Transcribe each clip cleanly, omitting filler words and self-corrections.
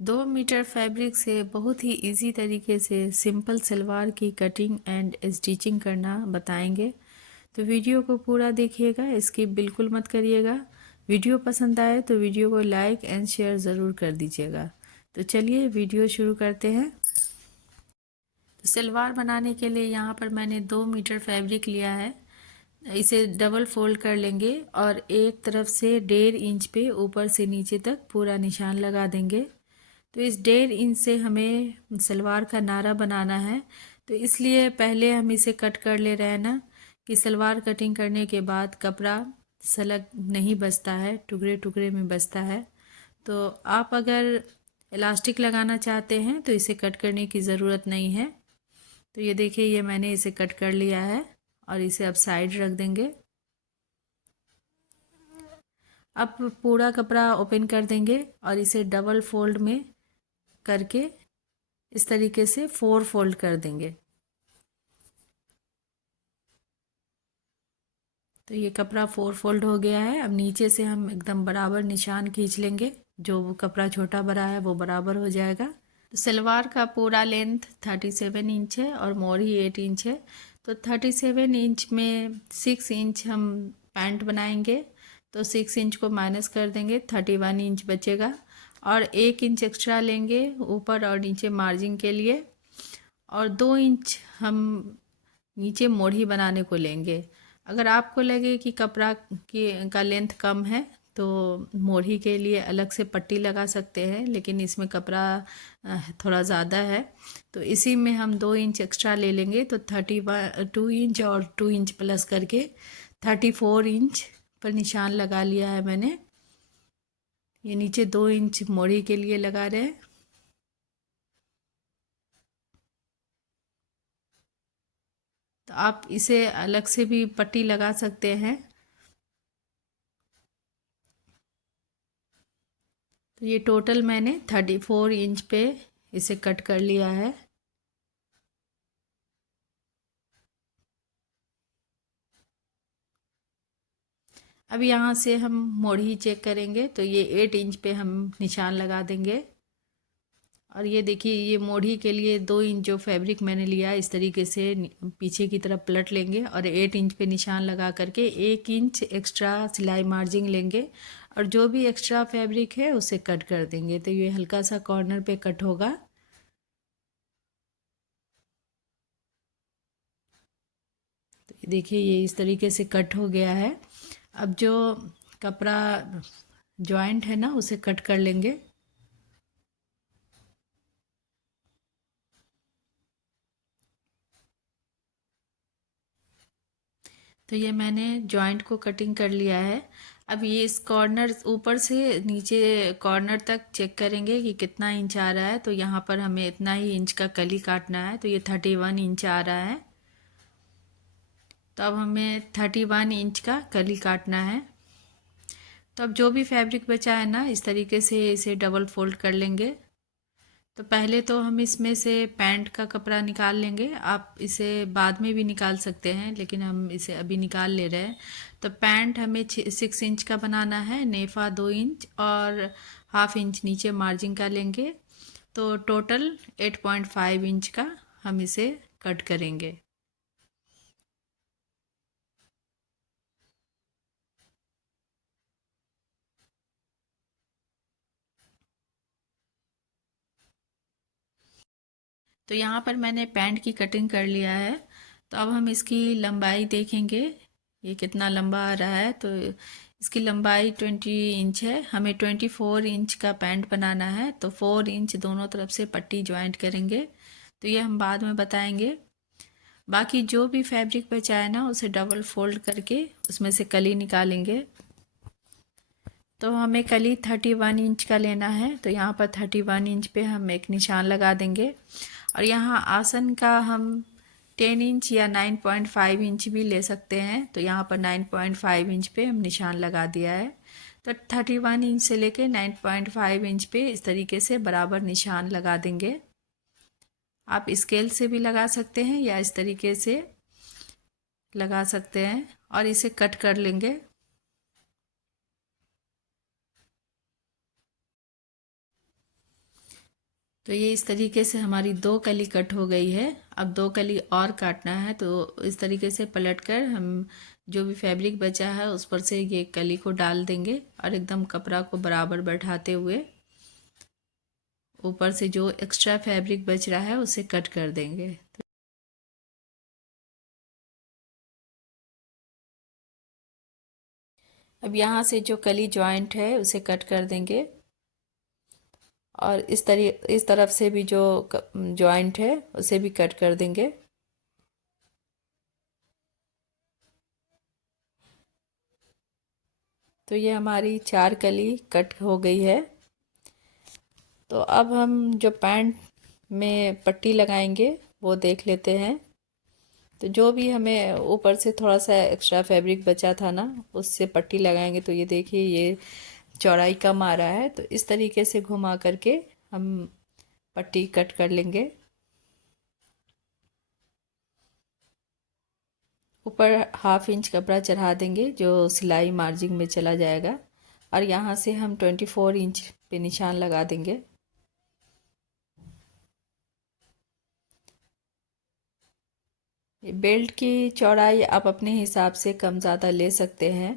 2 metre fabric से बहुत ही easy तरीके से सिंपल सलवार की कटिंग एंड स्टिचिंग करना बताएंगे। तो वीडियो को पूरा देखिएगा, स्किप बिल्कुल मत करिएगा। वीडियो पसंद आए तो वीडियो को लाइक एंड शेयर ज़रूर कर दीजिएगा। तो चलिए वीडियो शुरू करते हैं। तो सलवार बनाने के लिए यहाँ पर मैंने 2 मीटर फैब्रिक लिया है। इसे डबल फोल्ड कर लेंगे और एक तरफ से 1.5 इंच पे ऊपर से नीचे तक पूरा निशान लगा देंगे। तो इस 1.5 इंच से हमें सलवार का नारा बनाना है, तो इसलिए पहले हम इसे कट कर ले रहे हैं ना, कि सलवार कटिंग करने के बाद कपड़ा सलग नहीं बचता है, टुकड़े टुकड़े में बचता है। तो आप अगर इलास्टिक लगाना चाहते हैं तो इसे कट करने की ज़रूरत नहीं है। तो ये देखिए, ये मैंने इसे कट कर लिया है और इसे अब साइड रख देंगे। अब पूरा कपड़ा ओपन कर देंगे और इसे डबल फोल्ड में करके इस तरीके से 4 फोल्ड कर देंगे। तो ये कपड़ा 4 फोल्ड हो गया है। अब नीचे से हम एकदम बराबर निशान खींच लेंगे, जो वो कपड़ा छोटा बड़ा है वो बराबर हो जाएगा। तो सलवार का पूरा लेंथ 37 इंच है और मोरी 8 इंच है। तो 37 इंच में 6 इंच हम पैंट बनाएंगे, तो 6 इंच को माइनस कर देंगे, 31 इंच बचेगा। और 1 इंच एक्स्ट्रा लेंगे ऊपर और नीचे मार्जिन के लिए, और 2 इंच हम नीचे मोड़ी बनाने को लेंगे। अगर आपको लगे कि कपड़ा की का लेंथ कम है तो मोड़ी के लिए अलग से पट्टी लगा सकते हैं, लेकिन इसमें कपड़ा थोड़ा ज़्यादा है, तो इसी में हम 2 इंच एक्स्ट्रा ले लेंगे। तो 2 इंच और 2 इंच प्लस करके 34 इंच पर निशान लगा लिया है मैंने। ये नीचे 2 इंच मोड़ी के लिए लगा रहे हैं। तो आप इसे अलग से भी पट्टी लगा सकते हैं। तो ये टोटल मैंने 34 इंच पे इसे कट कर लिया है। अब यहाँ से हम मोड़ी चेक करेंगे, तो ये 8 इंच पे हम निशान लगा देंगे। और ये देखिए, ये मोड़ी के लिए 2 इंच जो फैब्रिक मैंने लिया इस तरीके से पीछे की तरफ पलट लेंगे और 8 इंच पे निशान लगा करके 1 इंच एक्स्ट्रा सिलाई मार्जिन लेंगे और जो भी एक्स्ट्रा फैब्रिक है उसे कट कर देंगे। तो ये हल्का सा कॉर्नर पे कट होगा। तो देखिए, ये इस तरीके से कट हो गया है। अब जो कपड़ा जॉइंट है ना, उसे कट कर लेंगे। तो ये मैंने जॉइंट को कटिंग कर लिया है। अब ये इस कॉर्नर ऊपर से नीचे कॉर्नर तक चेक करेंगे कि कितना इंच आ रहा है। तो यहाँ पर हमें इतना ही इंच का कली काटना है, तो ये 31 इंच आ रहा है। तो अब हमें 31 इंच का कली काटना है। तो अब जो भी फैब्रिक बचा है ना, इस तरीके से इसे डबल फोल्ड कर लेंगे। तो पहले तो हम इसमें से पैंट का कपड़ा निकाल लेंगे। आप इसे बाद में भी निकाल सकते हैं, लेकिन हम इसे अभी निकाल ले रहे हैं। तो पैंट हमें 6 इंच का बनाना है, नेफा 2 इंच और 1/2 इंच नीचे मार्जिन का लेंगे। तो टोटल 8.5 इंच का हम इसे कट करेंगे। तो यहाँ पर मैंने पैंट की कटिंग कर लिया है। तो अब हम इसकी लंबाई देखेंगे, ये कितना लंबा आ रहा है। तो इसकी लंबाई 20 इंच है। हमें 24 इंच का पैंट बनाना है, तो 4 इंच दोनों तरफ से पट्टी ज्वाइंट करेंगे। तो ये हम बाद में बताएंगे। बाकी जो भी फैब्रिक बचा है ना, उसे डबल फोल्ड करके उसमें से कली निकालेंगे। तो हमें कली 31 इंच का लेना है। तो यहाँ पर 31 इंच पे हम एक निशान लगा देंगे। और यहाँ आसन का हम 10 इंच या 9.5 इंच भी ले सकते हैं। तो यहाँ पर 9.5 इंच पे हम निशान लगा दिया है। तो 31 इंच से लेके 9.5 इंच पे इस तरीके से बराबर निशान लगा देंगे। आप स्केल से भी लगा सकते हैं या इस तरीके से लगा सकते हैं और इसे कट कर लेंगे। तो ये इस तरीके से हमारी दो कली कट हो गई है। अब दो कली और काटना है, तो इस तरीके से पलटकर हम जो भी फैब्रिक बचा है उस पर से ये कली को डाल देंगे और एकदम कपड़ा को बराबर बैठाते हुए ऊपर से जो एक्स्ट्रा फैब्रिक बच रहा है उसे कट कर देंगे। अब यहाँ से जो कली जॉइंट है उसे कट कर देंगे और इस तरफ से भी जो जॉइंट है उसे भी कट कर देंगे। तो ये हमारी चार कली कट हो गई है। तो अब हम जो पैंट में पट्टी लगाएंगे वो देख लेते हैं। तो जो भी हमें ऊपर से थोड़ा सा एक्स्ट्रा फैब्रिक बचा था ना उससे पट्टी लगाएंगे। तो ये देखिए ये चौड़ाई कम आ रहा है, तो इस तरीके से घुमा करके हम पट्टी कट कर लेंगे। ऊपर हाफ इंच कपड़ा चढ़ा देंगे जो सिलाई मार्जिन में चला जाएगा और यहाँ से हम 24 इंच पे निशान लगा देंगे। बेल्ट की चौड़ाई आप अपने हिसाब से कम ज़्यादा ले सकते हैं।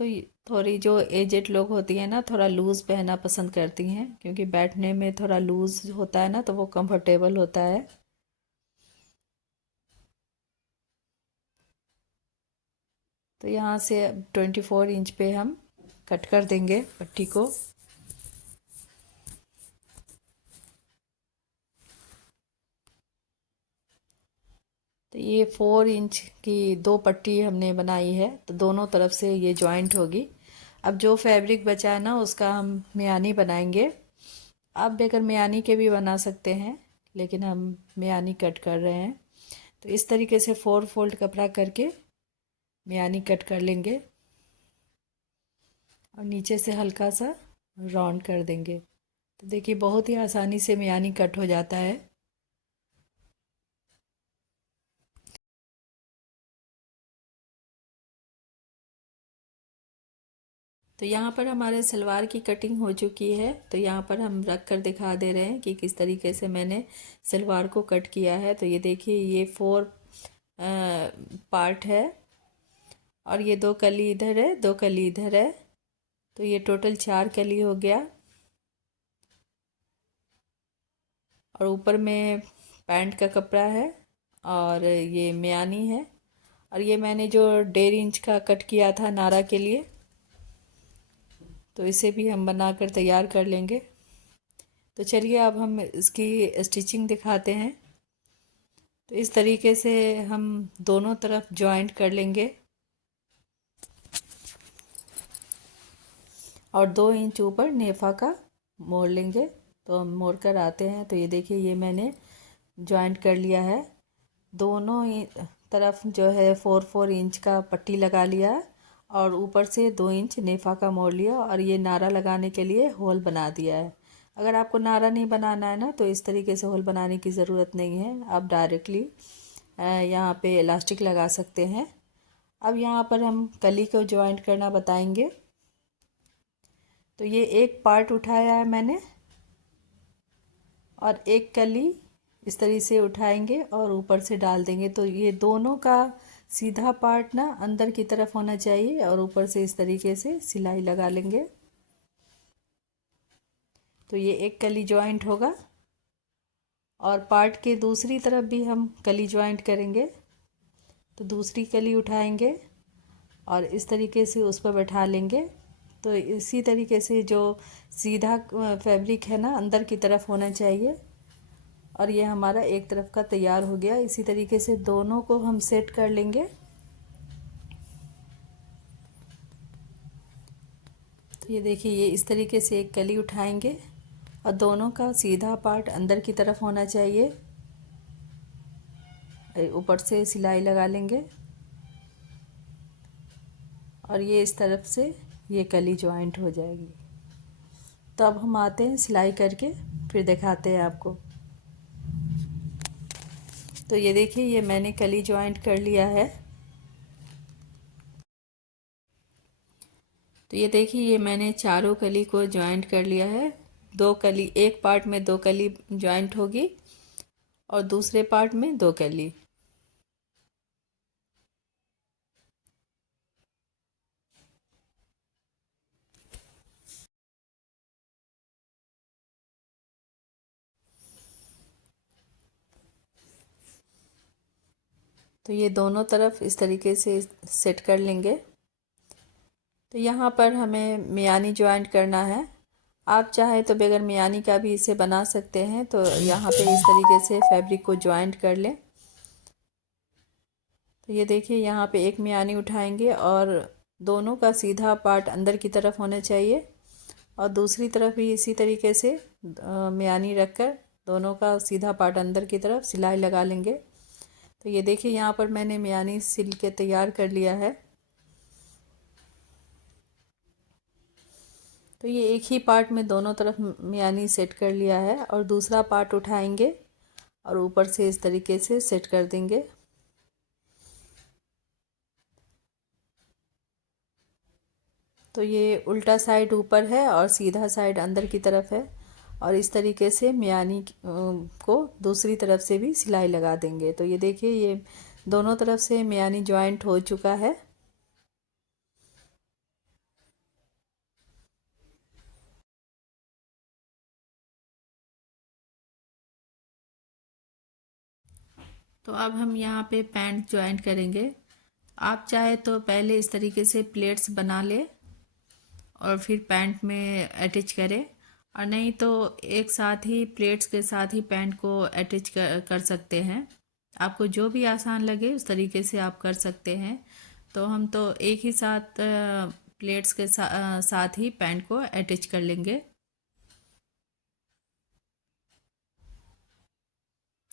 तो थोड़ी जो एजेड लोग होती हैं ना थोड़ा लूज़ पहनना पसंद करती हैं, क्योंकि बैठने में थोड़ा लूज़ होता है ना तो वो कंफर्टेबल होता है। तो यहाँ से 24 इंच पे हम कट कर देंगे पट्टी को। तो ये 4 इंच की दो पट्टी हमने बनाई है, तो दोनों तरफ से ये जॉइंट होगी। अब जो फैब्रिक बचा है ना उसका हम मियानी बनाएंगे। आप बगैर मियानी के भी बना सकते हैं, लेकिन हम मियानी कट कर रहे हैं। तो इस तरीके से 4 फोल्ड कपड़ा करके मियानी कट कर लेंगे और नीचे से हल्का सा राउंड कर देंगे। तो देखिए बहुत ही आसानी से मियानी कट हो जाता है। तो यहाँ पर हमारे सलवार की कटिंग हो चुकी है। तो यहाँ पर हम रख कर दिखा दे रहे हैं कि किस तरीके से मैंने सलवार को कट किया है। तो ये देखिए ये 4 पार्ट है और ये 2 कली इधर है, 2 कली इधर है। तो ये टोटल 4 कली हो गया। और ऊपर में पैंट का कपड़ा है और ये मियानी है। और ये मैंने जो 1.5 इंच का कट किया था नारा के लिए, तो इसे भी हम बनाकर तैयार कर लेंगे। तो चलिए अब हम इसकी स्टिचिंग दिखाते हैं। तो इस तरीके से हम दोनों तरफ जॉइंट कर लेंगे और 2 इंच ऊपर नेफा का मोड़ लेंगे। तो हम मोड़ कर आते हैं। तो ये देखिए ये मैंने जॉइंट कर लिया है। दोनों तरफ जो है 4 इंच का पट्टी लगा लिया और ऊपर से 2 इंच नेफा का मोड़ लिया और ये नारा लगाने के लिए होल बना दिया है। अगर आपको नारा नहीं बनाना है ना तो इस तरीके से होल बनाने की ज़रूरत नहीं है, आप डायरेक्टली यहाँ पे इलास्टिक लगा सकते हैं। अब यहाँ पर हम कली को जॉइंट करना बताएंगे। तो ये एक पार्ट उठाया है मैंने और एक कली इस तरीके से उठाएंगे और ऊपर से डाल देंगे। तो ये दोनों का सीधा पार्ट ना अंदर की तरफ होना चाहिए और ऊपर से इस तरीके से सिलाई लगा लेंगे। तो ये एक कली जॉइंट होगा और पार्ट के दूसरी तरफ भी हम कली जॉइंट करेंगे। तो दूसरी कली उठाएंगे और इस तरीके से उस पर बैठा लेंगे। तो इसी तरीके से जो सीधा फैब्रिक है ना अंदर की तरफ होना चाहिए। और ये हमारा एक तरफ का तैयार हो गया। इसी तरीके से दोनों को हम सेट कर लेंगे। तो ये देखिए ये इस तरीके से एक कली उठाएंगे और दोनों का सीधा पार्ट अंदर की तरफ होना चाहिए। ऊपर से सिलाई लगा लेंगे और ये इस तरफ से ये कली जॉइंट हो जाएगी। तो अब हम आते हैं सिलाई करके फिर दिखाते हैं आपको। तो ये देखिए ये मैंने कली जॉइंट कर लिया है। तो ये देखिए ये मैंने चारों कली को जॉइंट कर लिया है। दो कली, एक पार्ट में दो कली जॉइंट होगी और दूसरे पार्ट में दो कली। तो ये दोनों तरफ इस तरीके से सेट कर लेंगे। तो यहाँ पर हमें मियानी ज्वाइंट करना है। आप चाहे तो बगैर मियानी का भी इसे बना सकते हैं। तो यहाँ पे इस तरीके से फैब्रिक को ज्वाइंट कर लें। तो ये देखिए, यहाँ पे एक मियानी उठाएंगे और दोनों का सीधा पार्ट अंदर की तरफ होना चाहिए और दूसरी तरफ भी इसी तरीके से मियानी रखकर दोनों का सीधा पार्ट अंदर की तरफ सिलाई लगा लेंगे। तो ये देखिए, यहाँ पर मैंने मियानी सिल के तैयार कर लिया है। तो ये एक ही पार्ट में दोनों तरफ मियानी सेट कर लिया है और दूसरा पार्ट उठाएंगे और ऊपर से इस तरीके से सेट कर देंगे। तो ये उल्टा साइड ऊपर है और सीधा साइड अंदर की तरफ है और इस तरीके से मियानी को दूसरी तरफ से भी सिलाई लगा देंगे। तो ये देखिए, ये दोनों तरफ से मियानी जॉइंट हो चुका है। तो अब हम यहाँ पे पैंट ज्वाइंट करेंगे। आप चाहे तो पहले इस तरीके से प्लेट्स बना ले और फिर पैंट में अटैच करें, और नहीं तो एक साथ ही प्लेट्स के साथ ही पैंट को अटैच कर सकते हैं। आपको जो भी आसान लगे उस तरीके से आप कर सकते हैं। तो हम तो एक ही साथ प्लेट्स के साथ ही पैंट को अटैच कर लेंगे।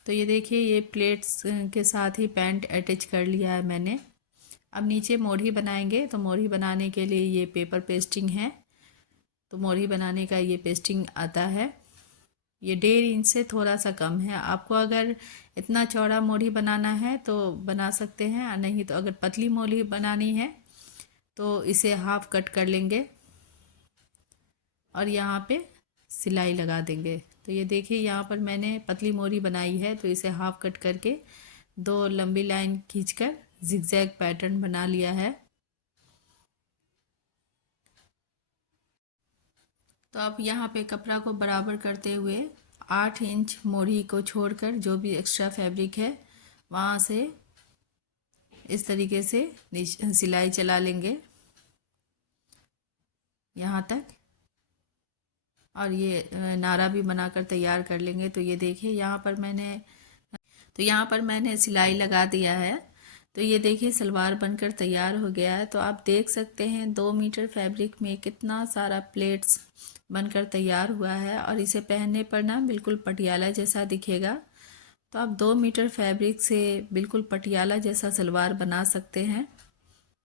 तो ये देखिए, ये प्लेट्स के साथ ही पैंट अटैच कर लिया है मैंने। अब नीचे मोढ़ी बनाएंगे। तो मोढ़ी बनाने के लिए ये पेपर पेस्टिंग है। तो मोढ़ी बनाने का ये पेस्टिंग आता है। ये 1.5 इंच से थोड़ा सा कम है। आपको अगर इतना चौड़ा मोढ़ी बनाना है तो बना सकते हैं, और नहीं तो अगर पतली मोढ़ी बनानी है तो इसे हाफ कट कर लेंगे और यहाँ पे सिलाई लगा देंगे। तो ये देखिए, यहाँ पर मैंने पतली मोढ़ी बनाई है तो इसे हाफ कट करके दो लंबी लाइन खींचकर जिगजैग पैटर्न बना लिया है। तो अब यहाँ पे कपड़ा को बराबर करते हुए 8 इंच मोढ़ी को छोड़कर जो भी एक्स्ट्रा फैब्रिक है वहाँ से इस तरीके से सिलाई चला लेंगे यहाँ तक, और ये नारा भी बनाकर तैयार कर लेंगे। तो ये देखिए, यहाँ पर मैंने सिलाई लगा दिया है। तो ये देखिए, सलवार बनकर तैयार हो गया है। तो आप देख सकते हैं 2 मीटर फैब्रिक में कितना सारा प्लेट्स बनकर तैयार हुआ है, और इसे पहनने पर ना बिल्कुल पटियाला जैसा दिखेगा। तो आप 2 मीटर फैब्रिक से बिल्कुल पटियाला जैसा सलवार बना सकते हैं।